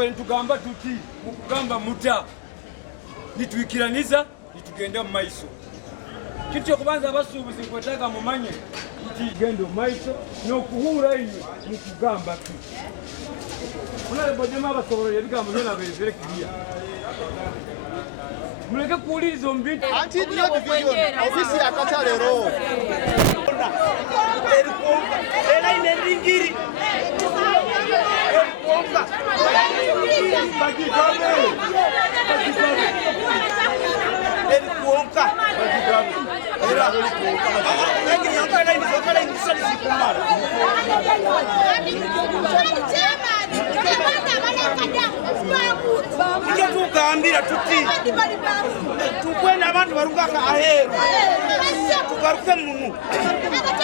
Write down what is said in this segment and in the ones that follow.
ife ntugamba tuti mukugamba muta nitwikiraniza nitugenda mu maiso. Kitu kyokubanza abasuubuzi kwetaaga mumanye nti genda mu maiso n'okuhuula inywe mukugamba tu. Munalebodemu abasobolera ebigambo byona beezere kiriya. Muleke kuwuliriza omubintu. Anti-Dio Division, ofisi ya Katale Road. Era inendingiri. Kuonka. Era tukambira tuti tukwenda abantu barungaka aheru tugaruke mumu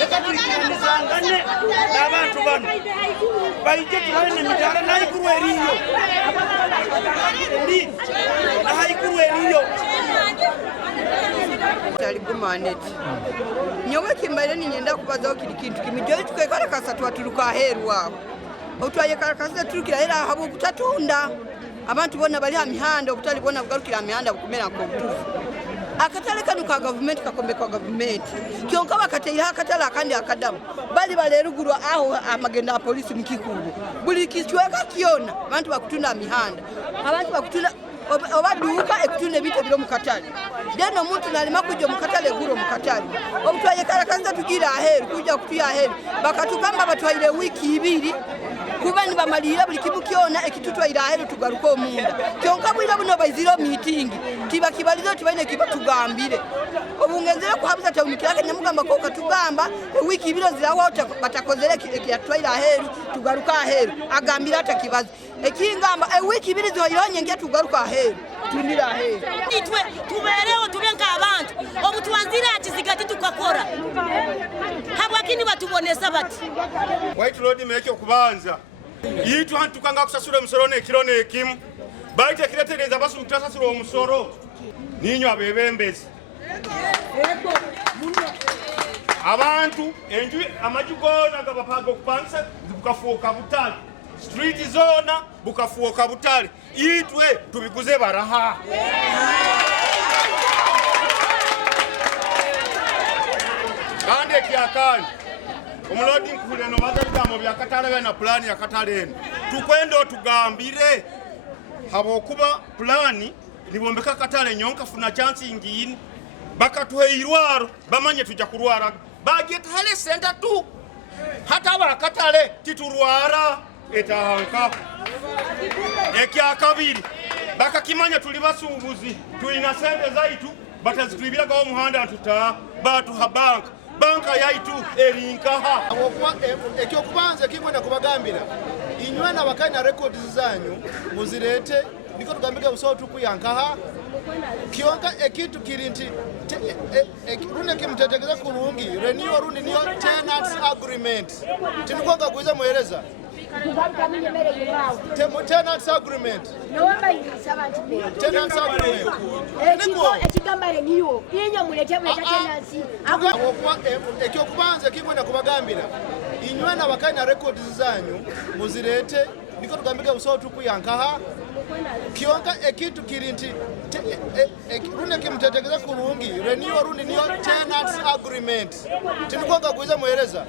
ekatulikanizangane n'abantu bano baije tubaine midara naiguru eriyo nahaiguru eriyo Talibumaneti nyowe kimbaire ninyenda kubazaho kiri kintu kimijyo tukekala kasatu aturuka aheru aho otwaye karakasa turukira era habu kutatunda abantu bona bali ha mihanda okutali bona bugarukira mihanda bukumera ko butufu akatale kanu ka government kakombe kwa government kyonka bakateye akatale akandi akadamu bali balerugurwa aho amagenda ya polisi mukikuru buli kichweka kiona abantu bakutunda mihanda abantu bakutunda obaduka ekutunda bito biro mukatale deno muntu nalima kujo mukatale guro mukatale obutwaye karakasa tugira aheru kuja kutuya aheru bakatukamba batwaire wiki 2 kuba nibamalira buli kimu kiona ekitutwaira aheru tugaruka omunda kyonka bwira buno bayiziro meeting tiba kibalizo tibaine kiba tugambire obungenzere kuhabuza tawunikirake nyamugamba ko katugamba wiki 2 zirawo batakozere ekiyatwaira aheru tugaruka aheru agambira atakibazo ekingamba wiki 2 zoyonye nge tugaruka aheru tundira aheru itwe tubereho tubenka abantu obutuwanzira atizigati tukakora habwakini batubonesa bati White Road meke okubanza yitu hantukanga kusasura omusoro n'ekiro n'ekimu baite kiretereza basu mutasasura omusoro ninyo abebembezi abantu enju amajugona gabapaga okupangisa bukafuuka butale street zona bukafuuka butale itwe tubiguze baraha kandi ekyakani omulodi nkuleno bazabigamo byakatale na plani ya katale eno tukwenda otugambire habokuba plani libombeka katale nyonka funa chance ingini bakatuhe irwaro bamanye tujja kurwara bageta hale center tu hata abakatale titurwara etahanka ekyakabiri bakakimanya tuli basuubuzi tulina sente zaitu batazitwibiraga omuhanda tuta batu habanka banka yaitu erinkaha ekyokubanza kingwenda kubagambira inywe n'abakanya records zanyu muzirete niko tugambika busawo tukuyankaha kionka ekitu kirinti rune kimutetekeza kurungi renew rundi niyo tenants agreement tinukonga kuiza mueleza tenants agreement tenants agreement ekigamba renew inyo mulete bwe tenants ekyokubanza kingwenda kubagambira inywe n'abakanya records zanyu muzirete niko tugambika busawo tukuyankaha kionka ekitu kirinti rune kimutetekeza kurungi renew rundi niyo tenants agreement tinukonga kuiza mueleza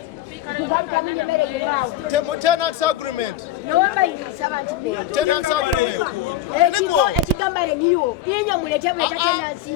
tenants agreement tenants agreement ekigamba renew inyo mulete bwe tenants